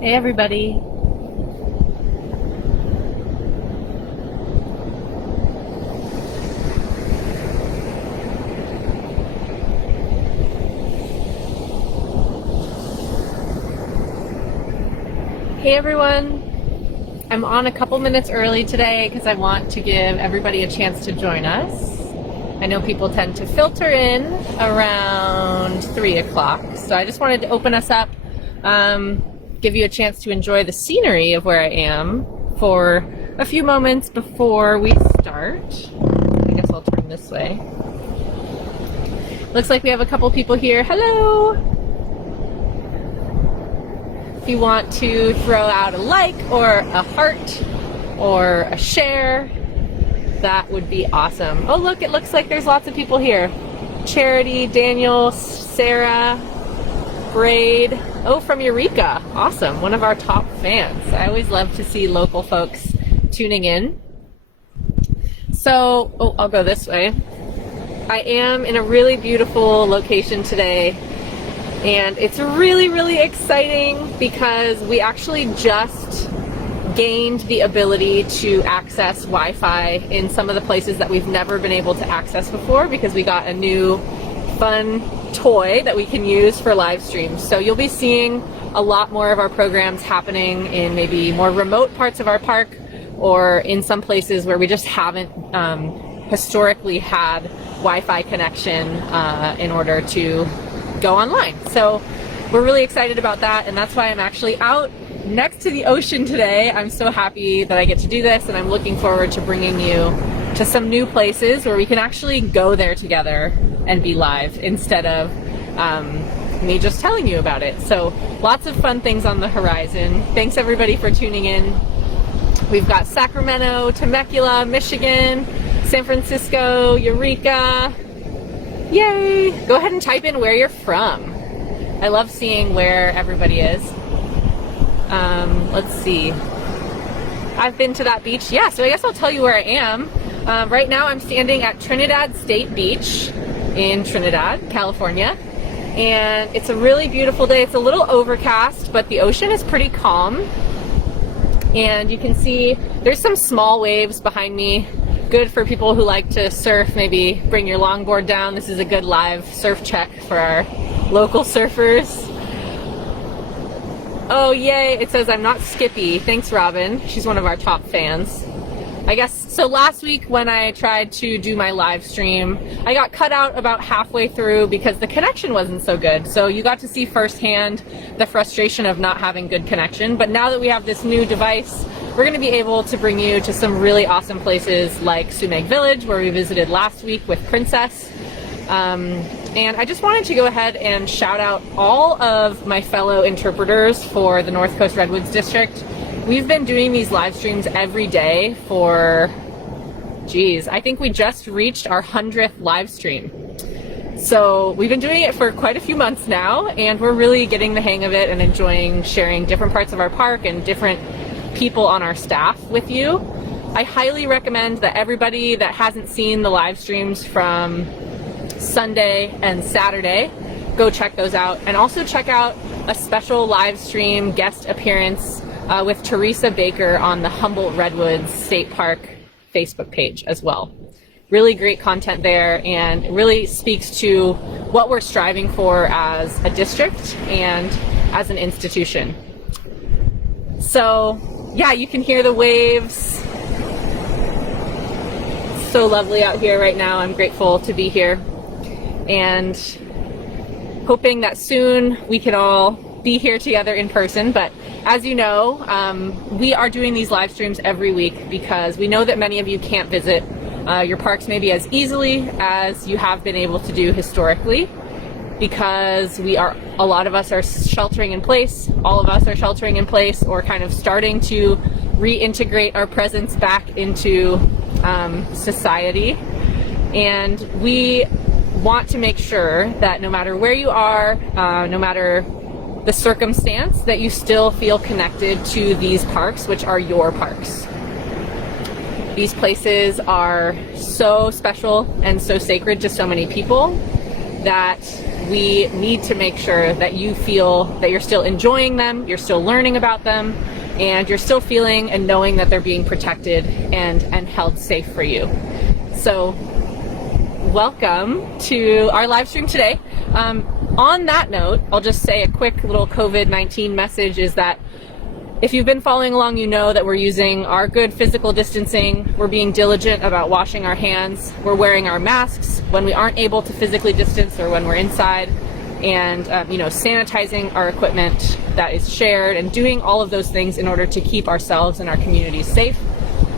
Hey everybody. Hey everyone. I'm on a couple minutes early today because I want to give everybody a chance to join us. I know people tend to filter in around 3 o'clock, so I just wanted to open us up, give you a chance to enjoy the scenery of where I am for a few moments before we start. I guess I'll turn this way. Looks like we have a couple people here. Hello! If you want to throw out a like or a heart or a share, that would be awesome. Oh look, it looks like there's lots of people here. Charity, Daniel, Sarah, Braid. Oh, from Eureka. Awesome. One of our top fans. I always love to see local folks tuning in. So, I'll go this way. I am in a really beautiful location today, and it's really, really exciting because we actually just gained the ability to access Wi-Fi in some of the places that we've never been able to access before because we got a new fun toy that we can use for live streams. So you'll be seeing a lot more of our programs happening in maybe more remote parts of our park or in some places where we just haven't historically had Wi-Fi connection in order to go online. So we're really excited about that, and that's why I'm actually out next to the ocean today. I'm so happy that I get to do this, and I'm looking forward to bringing you to some new places where we can actually go there together and be live instead of me just telling you about it. So lots of fun things on the horizon. Thanks everybody for tuning in. We've got Sacramento, Temecula, Michigan, San Francisco, Eureka. Yay! Go ahead and type in where you're from. I love seeing where everybody is. Let's see. I've been to that beach. Yeah, so I guess I'll tell you where I am. Right now I'm standing at Trinidad State Beach in Trinidad, California. And it's a really beautiful day. It's a little overcast, but the ocean is pretty calm. And you can see there's some small waves behind me. Good for people who like to surf, maybe bring your longboard down. This is a good live surf check for our local surfers. Oh yay, it says I'm not Skippy. Thanks Robin, she's one of our top fans. I guess, so last week when I tried to do my live stream, I got cut out about halfway through because the connection wasn't so good. So you got to see firsthand the frustration of not having good connection. But now that we have this new device, we're going to be able to bring you to some really awesome places like Sumeg Village, where we visited last week with Princess. And I just wanted to go ahead and shout out all of my fellow interpreters for the North Coast Redwoods District. We've been doing these live streams every day for, I think we just reached our 100th live stream. So we've been doing it for quite a few months now, and we're really getting the hang of it and enjoying sharing different parts of our park and different people on our staff with you. I highly recommend that everybody that hasn't seen the live streams from Sunday and Saturday, go check those out, and also check out a special live stream guest appearance with Teresa Baker on the Humboldt Redwoods State Park Facebook page as well. Really great content there, and it really speaks to what we're striving for as a district and as an institution. So yeah, you can hear the waves. It's so lovely out here right now. I'm grateful to be here, and hoping that soon we can all be here together in person. But as you know, we are doing these live streams every week because we know that many of you can't visit your parks maybe as easily as you have been able to do historically, because a lot of us are sheltering in place, all of us are sheltering in place, or kind of starting to reintegrate our presence back into society. And we want to make sure that no matter where you are, no matter the circumstance, that you still feel connected to these parks, which are your parks. These places are so special and so sacred to so many people that we need to make sure that you feel that you're still enjoying them, you're still learning about them, and you're still feeling and knowing that they're being protected and held safe for you. So welcome to our live stream today. On that note, I'll just say a quick little COVID-19 message is that if you've been following along, you know that we're using our good physical distancing. We're being diligent about washing our hands. We're wearing our masks when we aren't able to physically distance or when we're inside, and sanitizing our equipment that is shared, and doing all of those things in order to keep ourselves and our communities safe.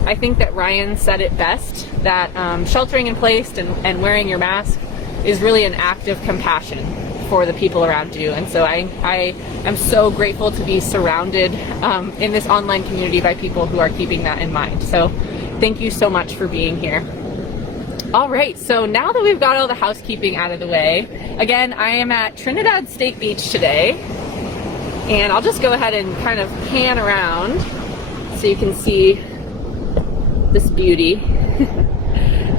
I think that Ryan said it best, that sheltering in place and wearing your mask is really an act of compassion for the people around you. And so I am so grateful to be surrounded in this online community by people who are keeping that in mind. So thank you so much for being here. All right, so now that we've got all the housekeeping out of the way, again, I am at Trinidad State Beach today, and I'll just go ahead and kind of pan around so you can see this beauty.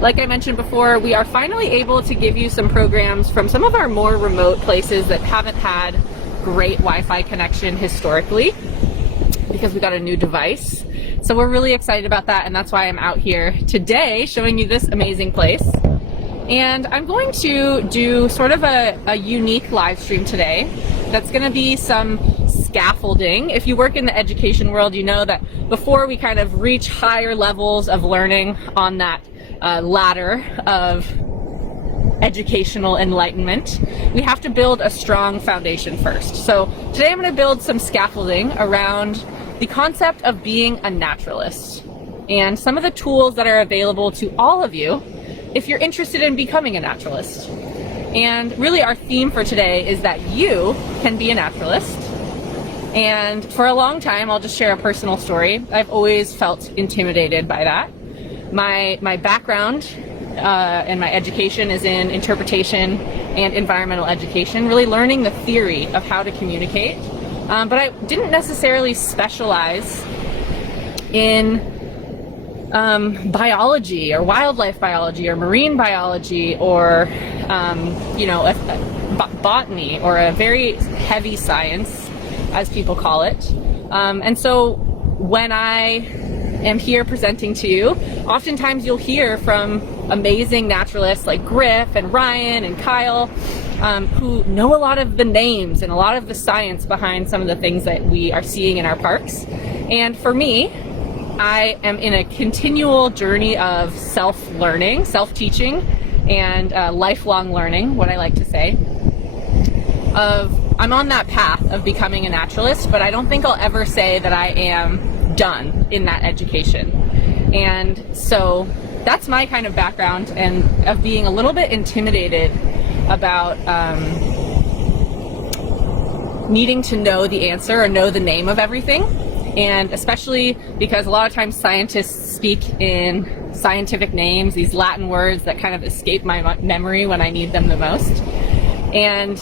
Like I mentioned before, we are finally able to give you some programs from some of our more remote places that haven't had great Wi-Fi connection historically, because we got a new device. So we're really excited about that, and that's why I'm out here today showing you this amazing place. And I'm going to do sort of a unique live stream today that's going to be some scaffolding. If you work in the education world, you know that before we kind of reach higher levels of learning on that ladder of educational enlightenment, we have to build a strong foundation first. So today I'm going to build some scaffolding around the concept of being a naturalist and some of the tools that are available to all of you if you're interested in becoming a naturalist. And really our theme for today is that you can be a naturalist. And for a long time, I'll just share a personal story, I've always felt intimidated by that. My background and my education is in interpretation and environmental education, really learning the theory of how to communicate. But I didn't necessarily specialize in biology or wildlife biology or marine biology or botany, or a very heavy science, as people call it. And so when I am here presenting to you, oftentimes you'll hear from amazing naturalists like Griff and Ryan and Kyle, who know a lot of the names and a lot of the science behind some of the things that we are seeing in our parks. And for me, I am in a continual journey of self-learning, self-teaching, and lifelong learning, what I like to say. I'm on that path of becoming a naturalist, but I don't think I'll ever say that I am done in that education. And so that's my kind of background, and of being a little bit intimidated about needing to know the answer or know the name of everything. And especially because a lot of times scientists speak in scientific names, these Latin words that kind of escape my memory when I need them the most. And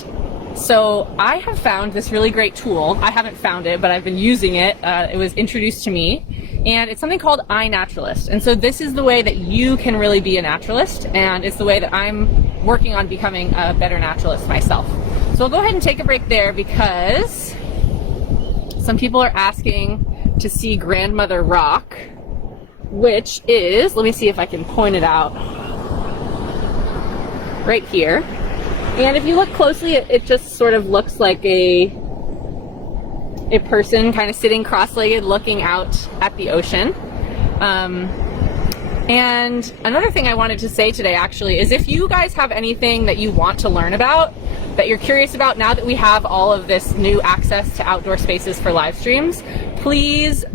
so I have found this really great tool. I haven't found it, but I've been using it. It was introduced to me, and it's something called iNaturalist. And so this is the way that you can really be a naturalist, and it's the way that I'm working on becoming a better naturalist myself. So I'll go ahead and take a break there, because some people are asking to see Grandmother Rock, which is, let me see if I can point it out, right here. And if you look closely, it just sort of looks like a person kind of sitting cross-legged looking out at the ocean. And another thing I wanted to say today actually is, if you guys have anything that you want to learn about, that you're curious about now that we have all of this new access to outdoor spaces for live streams, please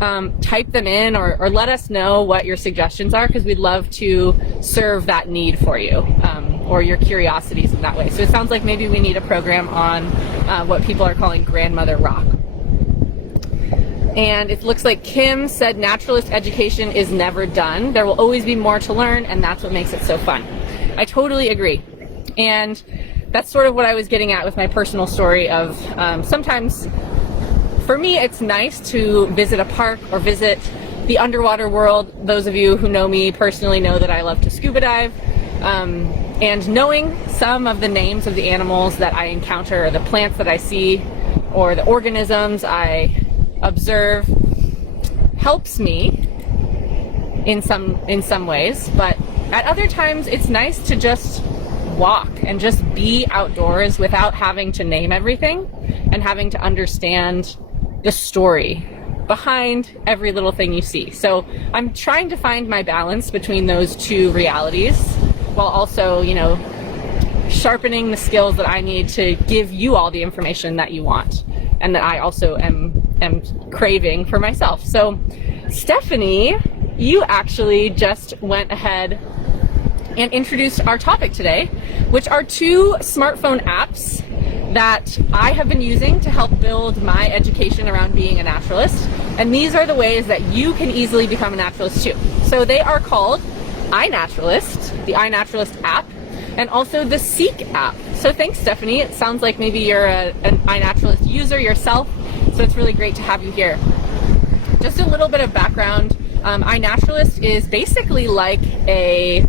type them in or let us know what your suggestions are, because we'd love to serve that need for you, or your curiosities in that way. So it sounds like maybe we need a program on what people are calling Grandmother Rock. And it looks like Kim said naturalist education is never done. There will always be more to learn, and that's what makes it so fun. I totally agree. And that's sort of what I was getting at with my personal story of sometimes, for me, it's nice to visit a park or visit the underwater world. Those of you who know me personally know that I love to scuba dive. And knowing some of the names of the animals that I encounter, or the plants that I see, or the organisms I observe helps me in some ways. But at other times it's nice to just walk and just be outdoors without having to name everything and having to understand the story behind every little thing you see. So I'm trying to find my balance between those two realities, while also, you know, sharpening the skills that I need to give you all the information that you want and that I also am craving for myself. So Stephanie, you actually just went ahead and introduced our topic today, which are 2 smartphone apps that I have been using to help build my education around being a naturalist. And these are the ways that you can easily become a naturalist too. So they are called iNaturalist, the iNaturalist app, and also the Seek app. So thanks, Stephanie. It sounds like maybe you're an iNaturalist user yourself, so it's really great to have you here. Just a little bit of background. iNaturalist is basically like a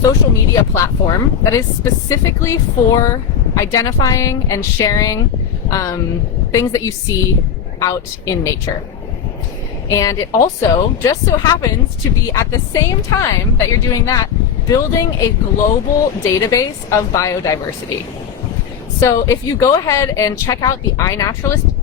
social media platform that is specifically for identifying and sharing things that you see out in nature. And it also just so happens to be at the same time that you're doing that, building a global database of biodiversity. So if you go ahead and check out the iNaturalist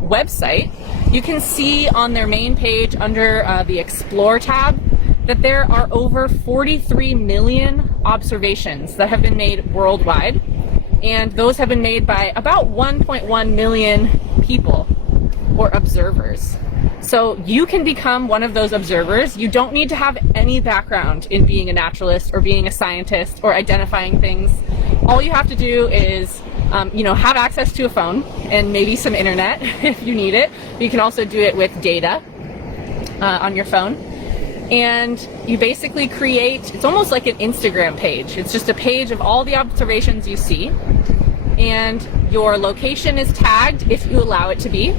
website, you can see on their main page under the Explore tab that there are over 43 million observations that have been made worldwide. And those have been made by about 1.1 million people or observers. So you can become one of those observers. You don't need to have any background in being a naturalist or being a scientist or identifying things. All you have to do is have access to a phone and maybe some internet if you need it. You can also do it with data on your phone. And you basically create, it's almost like an Instagram page. It's just a page of all the observations you see. And your location is tagged if you allow it to be.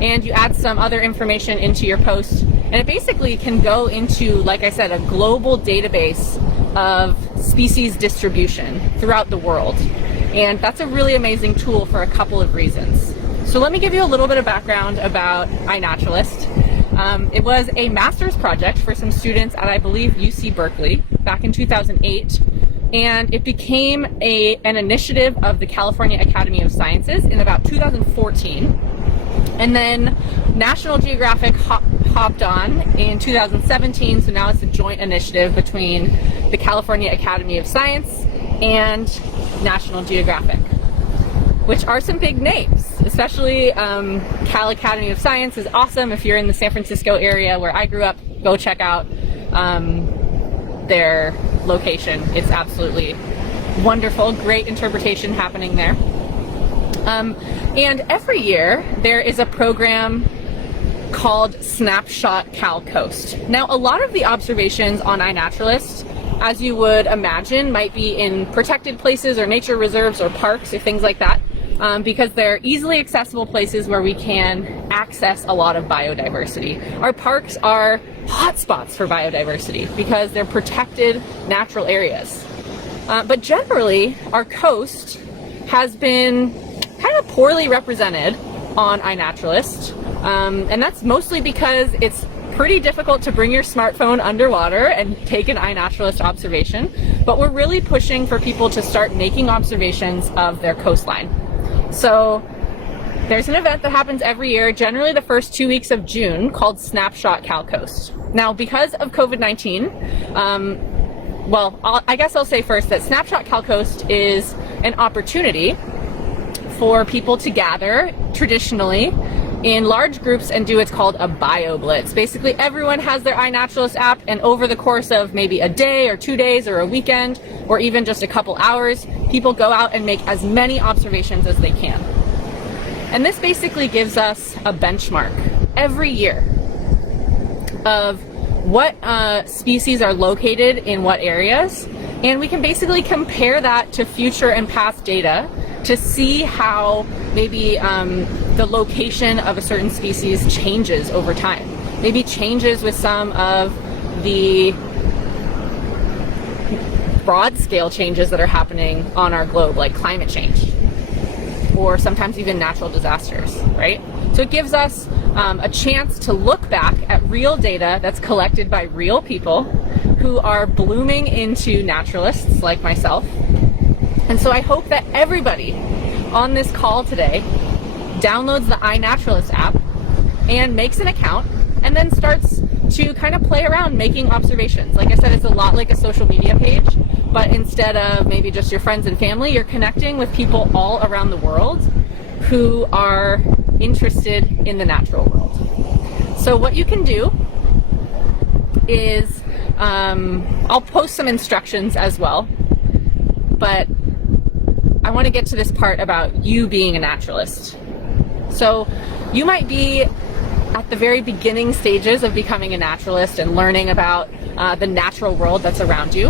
And you add some other information into your post. And it basically can go into, like I said, a global database of species distribution throughout the world. And that's a really amazing tool for a couple of reasons. So let me give you a little bit of background about iNaturalist. It was a master's project for some students at, I believe, UC Berkeley back in 2008. And it became an initiative of the California Academy of Sciences in about 2014. And then National Geographic hopped on in 2017, so now it's a joint initiative between the California Academy of Science and National Geographic, which are some big names, especially Cal Academy of Science is awesome. If you're in the San Francisco area where I grew up, go check out their location. It's absolutely wonderful, great interpretation happening there. And every year there is a program called Snapshot Cal Coast. Now, a lot of the observations on iNaturalist, as you would imagine, might be in protected places or nature reserves or parks or things like that, because they're easily accessible places where we can access a lot of biodiversity. Our parks are hotspots for biodiversity because they're protected natural areas. But generally, our coast has been kind of poorly represented on iNaturalist, and that's mostly because it's pretty difficult to bring your smartphone underwater and take an iNaturalist observation, but we're really pushing for people to start making observations of their coastline. So there's an event that happens every year, generally the first 2 weeks of June, called Snapshot Cal Coast. Now, because of COVID-19, I guess I'll say first that Snapshot Cal Coast is an opportunity for people to gather traditionally in large groups and do what's called a bio blitz. Basically, everyone has their iNaturalist app, and over the course of maybe a day or 2 days or a weekend or even just a couple hours, people go out and make as many observations as they can. And this basically gives us a benchmark every year of what species are located in what areas, and we can basically compare that to future and past data to see how maybe the location of a certain species changes over time. Maybe changes with some of the broad scale changes that are happening on our globe, like climate change, or sometimes even natural disasters, right? So it gives us a chance to look back at real data that's collected by real people who are blooming into naturalists like myself. And so I hope that everybody on this call today downloads the iNaturalist app and makes an account and then starts to kind of play around making observations. Like I said, it's a lot like a social media page, but instead of maybe just your friends and family, you're connecting with people all around the world who are interested in the natural world. So what you can do is, I'll post some instructions as well, but I want to get to this part about you being a naturalist. So you might be at the very beginning stages of becoming a naturalist and learning about the natural world that's around you.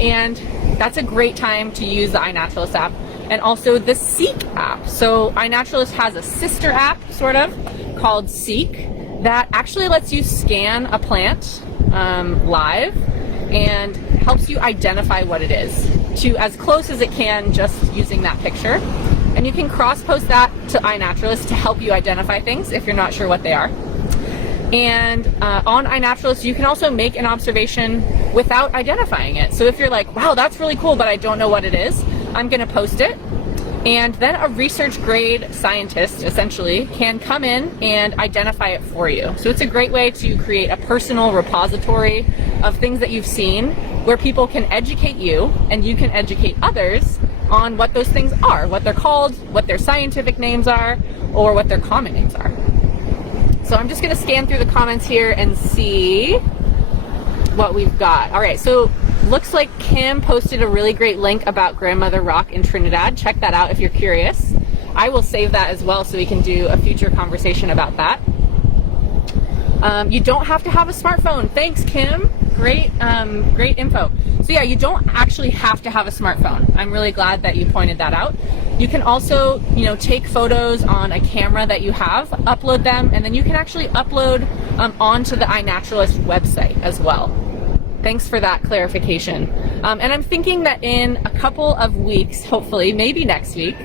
And that's a great time to use the iNaturalist app and also the Seek app. So iNaturalist has a sister app, sort of, called Seek that actually lets you scan a plant live and helps you identify what it is to as close as it can just using that picture. And you can cross-post that to iNaturalist to help you identify things if you're not sure what they are. And on iNaturalist, you can also make an observation without identifying it. So if you're like, wow, that's really cool, but I don't know what it is, I'm going to post it. And then a research grade scientist, essentially, can come in and identify it for you. So it's a great way to create a personal repository of things that you've seen where people can educate you and you can educate others on what those things are, what they're called, what their scientific names are, or what their common names are. So I'm just going to scan through the comments here and see what we've got. All right, so looks like Kim posted a really great link about Grandmother Rock in Trinidad. Check that out if you're curious. I will save that as well so we can do a future conversation about that. You don't have to have a smartphone. Thanks, Kim. Great info. So yeah, you don't actually have to have a smartphone. I'm really glad that you pointed that out. You can also, take photos on a camera that you have, upload them, and then you can actually upload onto the iNaturalist website as well. Thanks for that clarification. And I'm thinking that in a couple of weeks, hopefully, maybe next week,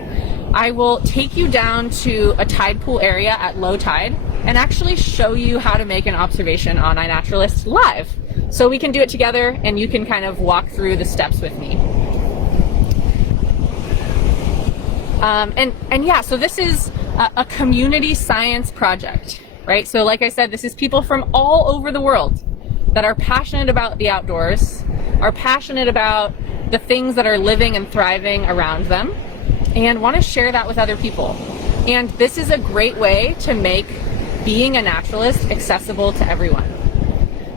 I will take you down to a tide pool area at low tide and actually show you how to make an observation on iNaturalist live. So we can do it together and you can kind of walk through the steps with me. And yeah, so this is a community science project, right? So like I said, this is people from all over the world that are passionate about the outdoors, are passionate about the things that are living and thriving around them, and want to share that with other people. And this is a great way to make being a naturalist accessible to everyone.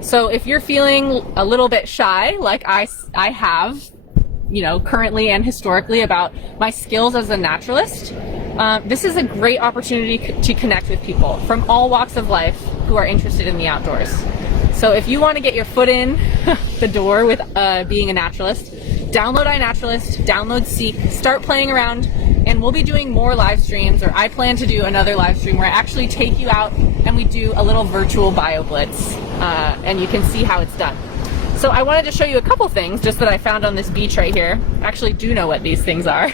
So if you're feeling a little bit shy, like I have, currently and historically about my skills as a naturalist, this is a great opportunity to connect with people from all walks of life who are interested in the outdoors. So if you want to get your foot in the door with being a naturalist, download iNaturalist, download Seek, start playing around, and we'll be doing more live streams, or I plan to do another live stream where I actually take you out and we do a little virtual bio blitz, and you can see how it's done. So I wanted to show you a couple things just that I found on this beach right here. I actually do know what these things are.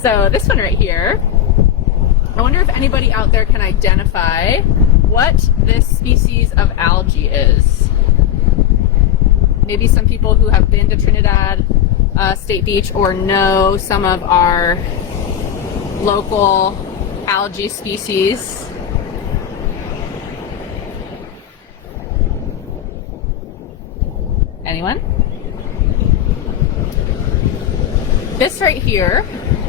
So this one right here, I wonder if anybody out there can identify what this species of algae is. Maybe some people who have been to Trinidad State Beach or know some of our local algae species. Anyone? This right here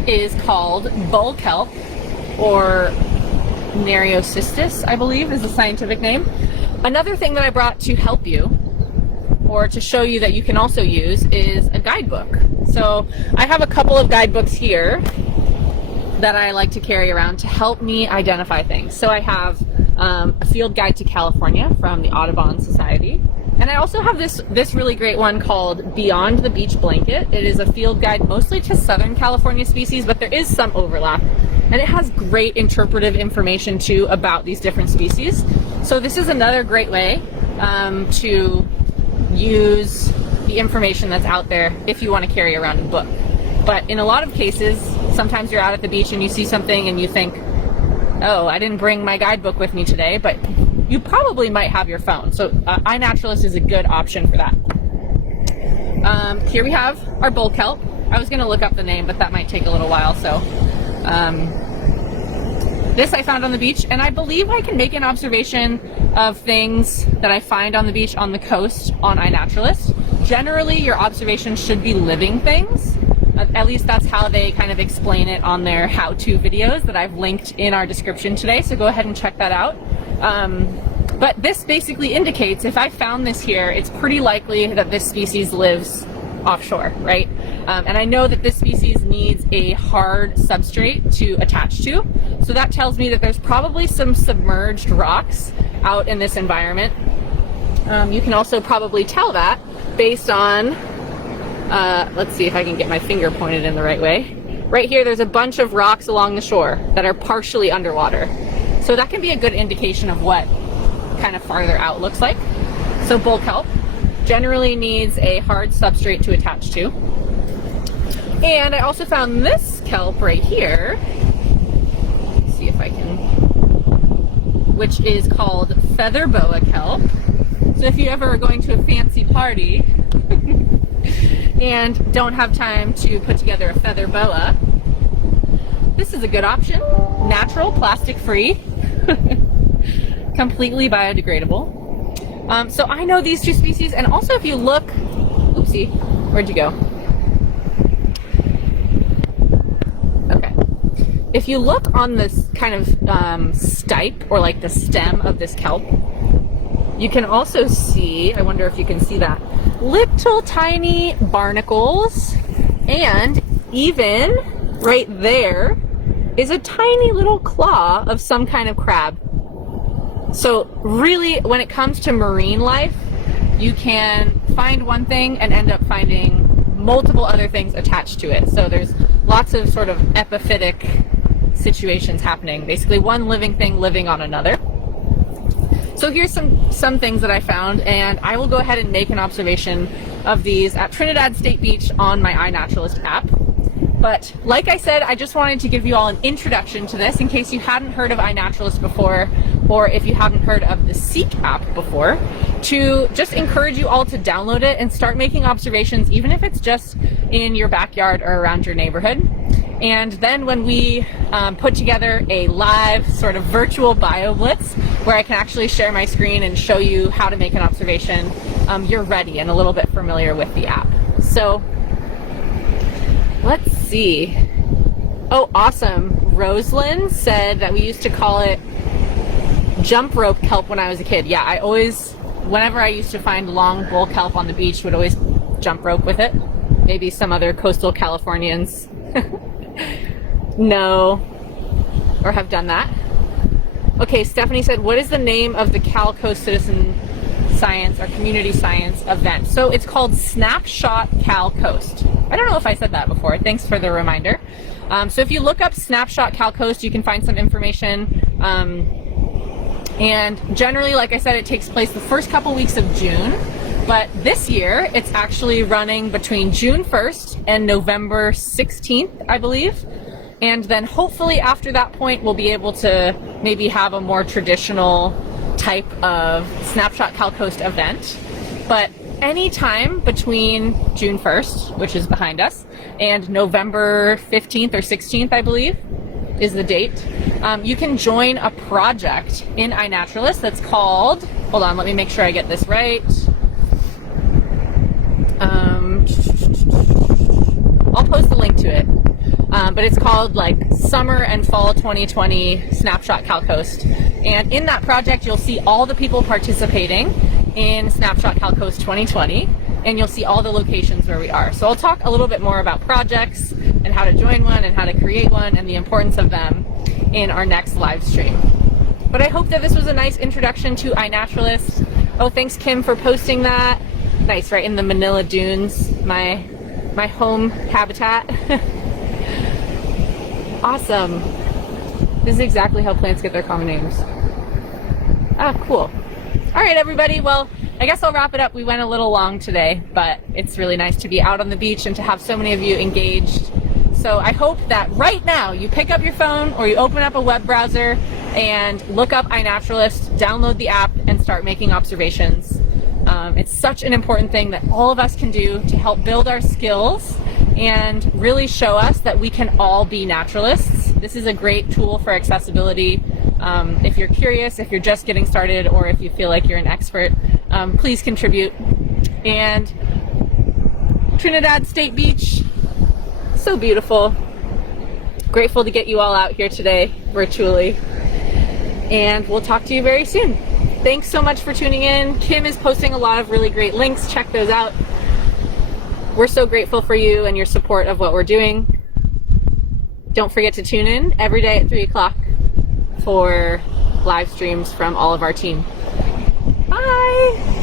is called bull kelp, or Nereocystis, I believe is the scientific name. Another thing that I brought to help you, or to show you that you can also use, is a guidebook. So I have a couple of guidebooks here that I like to carry around to help me identify things. So I have a field guide to California from the Audubon Society. And I also have this really great one called Beyond the Beach Blanket. It is a field guide mostly to Southern California species, but there is some overlap. And it has great interpretive information too about these different species. So this is another great way to use the information that's out there if you want to carry around a book. But in a lot of cases, sometimes you're out at the beach and you see something and you think, oh, I didn't bring my guidebook with me today, but you probably might have your phone. So iNaturalist is a good option for that. Here we have our bull kelp. I was going to look up the name, but that might take a little while. So this I found on the beach, and I believe I can make an observation of things that I find on the beach on the coast on iNaturalist. Generally, your observations should be living things. At least that's how they kind of explain it on their how-to videos that I've linked in our description today, so go ahead and check that out. But this basically indicates if I found this here, it's pretty likely that this species lives offshore, right? And I know that this species needs a hard substrate to attach to, so that tells me that there's probably some submerged rocks out in this environment. You can also probably tell that based on let's see if I can get my finger pointed in the right way. Right here, there's a bunch of rocks along the shore that are partially underwater. So that can be a good indication of what kind of farther out looks like. So bull kelp generally needs a hard substrate to attach to. And I also found this kelp right here. Let's see if I can, which is called feather boa kelp. So if you ever are going to a fancy party and don't have time to put together a feather boa, this is a good option. Natural, plastic-free, completely biodegradable. So I know these two species, and also if you look, oopsie, where'd you go? Okay. If you look on this kind of stipe, or like the stem of this kelp, you can also see, I wonder if you can see that, little tiny barnacles, and even right there is a tiny little claw of some kind of crab. So really, when it comes to marine life, you can find one thing and end up finding multiple other things attached to it. So there's lots of sort of epiphytic situations happening, basically one living thing living on another. So here's some things that I found, and I will go ahead and make an observation of these at Trinidad State Beach on my iNaturalist app. But like I said, I just wanted to give you all an introduction to this in case you hadn't heard of iNaturalist before, or if you haven't heard of the Seek app before, to just encourage you all to download it and start making observations, even if it's just in your backyard or around your neighborhood. And then when we put together a live sort of virtual bio blitz where I can actually share my screen and show you how to make an observation, you're ready and a little bit familiar with the app. So let's see. Oh, awesome. Rosalind said that we used to call it jump rope kelp when I was a kid. Yeah, I always, whenever I used to find long bull kelp on the beach, would always jump rope with it. Maybe some other coastal Californians know or have done that. Okay, Stephanie said, what is the name of the Cal Coast Citizen Science or Community Science event? So it's called Snapshot Cal Coast. I don't know if I said that before. Thanks for the reminder. So if you look up Snapshot Cal Coast, you can find some information. And generally, like I said, it takes place the first couple weeks of June. But this year, it's actually running between June 1st and November 16th, I believe. And then hopefully after that point, we'll be able to maybe have a more traditional type of Snapshot Cal Coast event. But anytime between June 1st, which is behind us, and November 15th or 16th, I believe, is the date, you can join a project in iNaturalist that's called, hold on, let me make sure I get this right. I'll post the link to it. But it's called like Summer and Fall 2020 Snapshot Cal Coast. And in that project, you'll see all the people participating in Snapshot Cal Coast 2020, and you'll see all the locations where we are. So I'll talk a little bit more about projects and how to join one and how to create one and the importance of them in our next live stream. But I hope that this was a nice introduction to iNaturalist. Oh, thanks Kim for posting that. Nice, right in the Manila Dunes, my home habitat. Awesome. This is exactly how plants get their common names. Ah, cool. All right, everybody. Well, I guess I'll wrap it up. We went a little long today, but it's really nice to be out on the beach and to have so many of you engaged. So I hope that right now you pick up your phone or you open up a web browser and look up iNaturalist, download the app, and start making observations. It's such an important thing that all of us can do to help build our skills and really show us that we can all be naturalists. This is a great tool for accessibility. If you're curious, if you're just getting started, or if you feel like you're an expert, please contribute. And Trinidad State Beach, so beautiful. Grateful to get you all out here today virtually. And we'll talk to you very soon. Thanks so much for tuning in. Kim is posting a lot of really great links. Check those out. We're so grateful for you and your support of what we're doing. Don't forget to tune in every day at 3 o'clock for live streams from all of our team. Bye!